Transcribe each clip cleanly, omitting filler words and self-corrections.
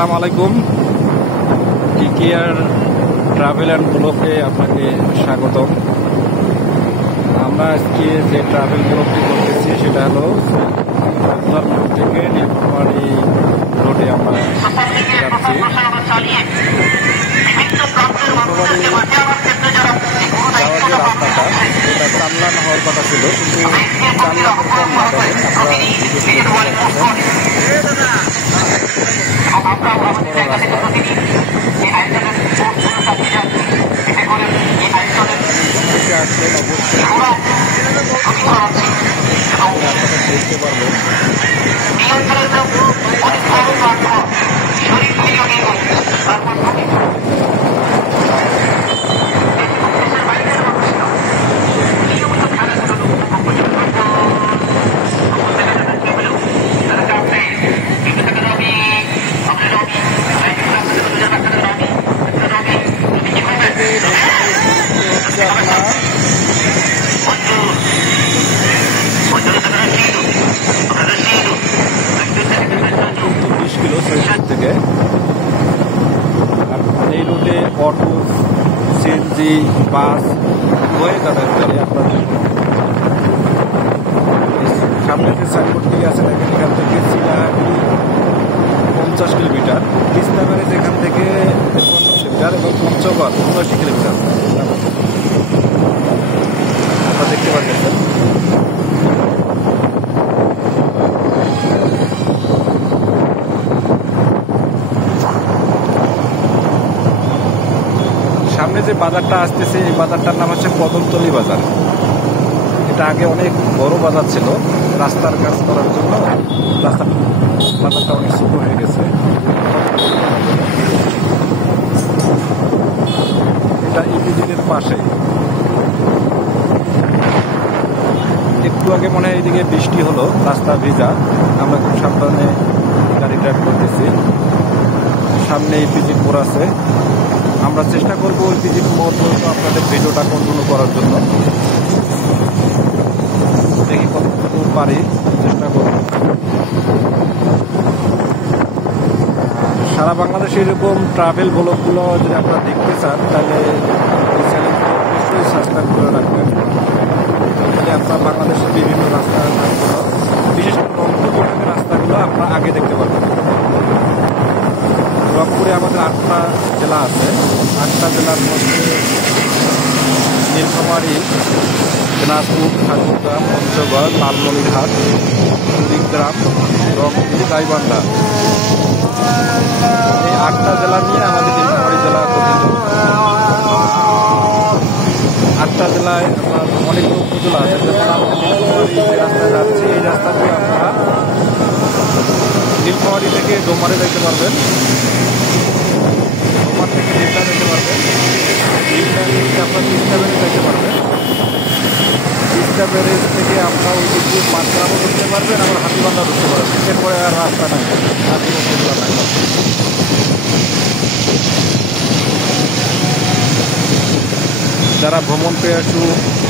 আসসালামু আলাইকুম। টিকিয়ার travel and ব্লগে আপনাকে স্বাগতম। আমরা আজকে যে ট্রাভেল ব্লগটি করতেছি সেটা হলো আপনার মোড় থেকে নীলফামারী রোডে আমরা যাচ্ছি। নীলফামারী যাওয়ার যে রাস্তাটা এটা চাল্লান হওয়ার কথা ছিল, কিন্তু চাল্লান কম না, দেখেন দেখতে পারবেন। থেকে এই রুটে অটো, সিএনজি, বাস হয়ে যাতায়াত করে। আপনাদের সামনে যে সাইনবোর্ডটি আছে দেখেন, এখান থেকে চিলাহাটি 50 কিলোমিটার, তিস্তা ব্যারেজ এখান থেকে 53 কিলোমিটার এবং পঞ্চগড় 79 কিলোমিটার আপনারা দেখতে পাচ্ছেন। সামনে যে বাজারটা আসতেছে এই বাজারটার নাম হচ্ছে কদমতলী বাজার। এটা আগে অনেক বড় বাজার ছিল, রাস্তার কাজ করার জন্য বাজারটা অনেক ছোট হয়ে গেছে। এটা ইপিজিটের পাশে। একটু আগে মনে হয় এইদিকে বৃষ্টি হলো, রাস্তা ভিজা, আমরা খুব সাবধানে গাড়ি ড্রাইভ করতেছি। সামনে ইপিজিট মোড় আছে, আমরা চেষ্টা করবো ইপিজিট মোড় পর্যন্ত আপনাদের ভিডিওটা কন্টিনিউ করার জন্য। দেখি কতটুকু পারি, চেষ্টা করব। সারা বাংলাদেশে এরকম ট্রাভেল ব্লগগুলো যদি আপনারা দেখতে চান তাহলে এই চ্যানেলটি অবশ্যই সাবস্ক্রাইব করে রাখবেন। তাহলে আপনারা বাংলাদেশের বিভিন্ন রাস্তাগুলো, বিশেষ করে রংপুর রাস্তাগুলো আপনারা আগে দেখতে পারবেন। রংপুরে আমাদের 8টা জেলা আছে। 8টা জেলার মধ্যে নীলফামারী, দিনাজপুর, ঠাকুরগাঁ, পঞ্চগড়, লালমনিরহাট, কুড়িগ্রাম, রংপুর, গাইবান্ধা, এই 8টা জেলা নিয়ে আমাদের নীলফামারী জেলা গঠিত। 8টা জেলায় আপনার অনেকগুলো উপজেলা আছে। যেমন আমরা নীলফামারী যে রাস্তায় যাচ্ছি, এই রাস্তা দিয়ে আপনারা নীলফামারী থেকে ডোমারে যেতে পারবেন, ডোমার থেকে নীলফা যেতে পারবেন, নীলফা থেকে আপনার তিস্তা ব্যারেজ যেতে পারবেন, তিস্তা ব্যারেজ থেকে আপনারা ওই দিক দিয়ে পাঁচগ্রামও ঢুকতে পারবেন, আবার হাতিবান্ধা ঢুকতে পারবেন। এরপরে আর রাস্তা নাই, উপজেলা নাই। যারা ভ্রমণ পেয়াসু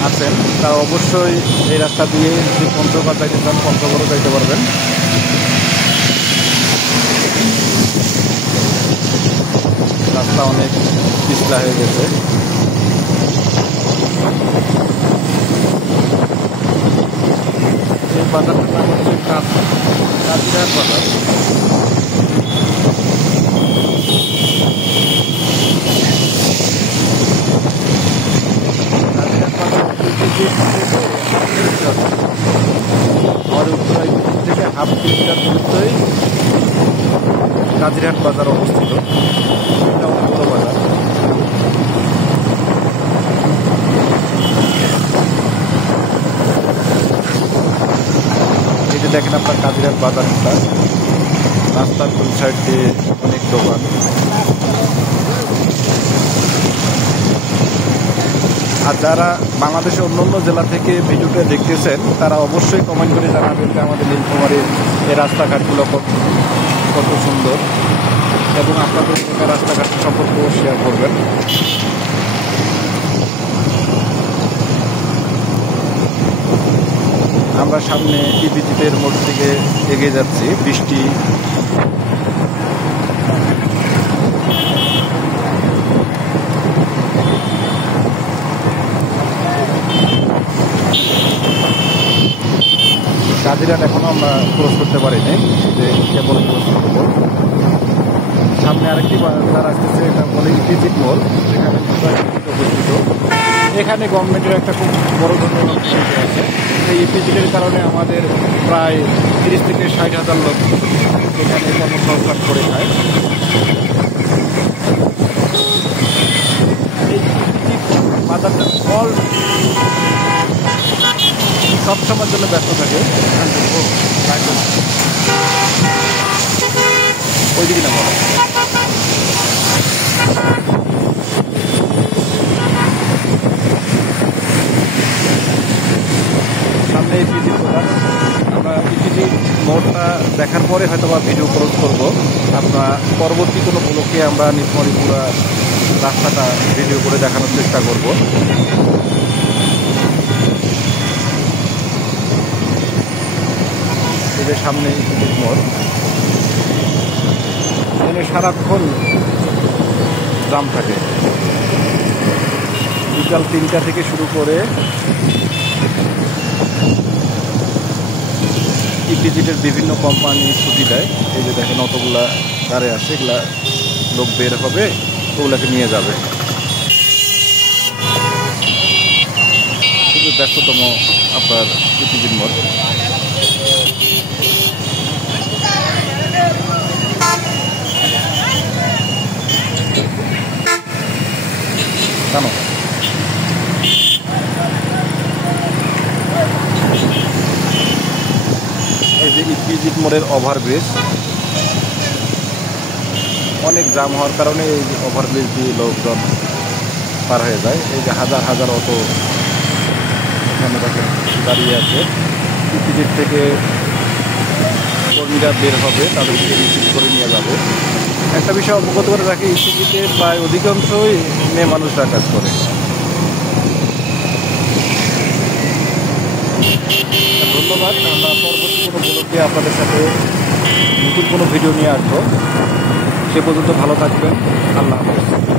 আছেন তারা অবশ্যই এই রাস্তা দিয়ে যদি পঞ্চগড় যাইতে চান পঞ্চগড়ও যাইতে পারবেন। রাস্তা অনেক পিছলা হয়ে গেছে। এই বাজারটার নাম হচ্ছে কাজিরাহাট বাজার। আমাদের উত্তরাই থেকে হাফ কিলোমিটার দূরত্বই কাজিরহাট বাজার অবস্থিত। এটা অনেক বড় বাজার। এই যে দেখেন আপনার কাজিরহাট বাজারটা, রাস্তার দুই সাইড দিয়ে অনেক দোকান। আর যারা বাংলাদেশের অন্য জেলা থেকে ভিডিওটা দেখতেছেন তারা অবশ্যই কমেন্ট করে জানাবেন যে আমাদের নীলফামারীর এই রাস্তাঘাটগুলো কত সুন্দর, এবং আপনাদের রাস্তাঘাট সম্পর্কেও শেয়ার করবেন। আমরা সামনে ইপিজিটের মোড় থেকে এগিয়ে যাচ্ছি। বৃষ্টি গাজীরহাট এখনো আমরা ক্রস করতে পারিনি, যে কেবল ক্রস করবো। সামনে আরেকটি বাজার আসতেছে, এটা বলে ইপিজিট মোল, যেখানে অবস্থিত। এখানে গভর্নমেন্টের একটা খুব বড় ধরনের অপরচুনিটি আছে। এই ইপিজিটের কারণে আমাদের প্রায় 30 থেকে 60,000 লোক এখানে কর্মসংস্থান করে খায়। এই বাজারটা সবসময়ের জন্য ব্যস্ত থাকে। ওইদিকে না বলা সামনে ইপিজি প্রধান। আমরা ইপিজি মোড়টা দেখার পরে হয়তো বা ভিডিও ক্রস করবো। আমরা পরবর্তী কোনো ব্লকে আমরা নির্মলি পুরা রাস্তাটা ভিডিও করে দেখানোর চেষ্টা করব। এদের সামনে ইপিজি মোড়, এখানে সারাক্ষণ জাম থাকে। বিকাল 3টা থেকে শুরু করে ইপিজিটের বিভিন্ন কোম্পানি ছুটি দেয়। এই যে দেখেন অতগুলা গাড়ি আছে, এগুলা লোক বের হবে, ওগুলাকে নিয়ে যাবে। খুবই ব্যস্ততম আপনার ইপিজিট মোড়। কেন এই যে ইপিজিট মোড়ের ওভারব্রিজ, অনেক জাম হওয়ার কারণে এই যে ওভারব্রিজ দিয়ে লোকজন পার হয়ে যায়। এই যে হাজার হাজার অটো এখানে দাঁড়িয়ে আছে। ইপিজিট থেকে কর্মীরা বের হবে, তাদেরকে রিসিভ করে নিয়ে যাবে। একটা বিষয় অবগত করে রাখি, ইপিজিতে প্রায় অধিকাংশই মেয়ে মানুষরা কাজ করে। ধন্যবাদ। আমরা পরবর্তী কোনো ব্লগে আপনাদের সাথে নতুন কোনো ভিডিও নিয়ে আসবো। সে পর্যন্ত ভালো থাকবেন। আল্লাহ হাফেজ।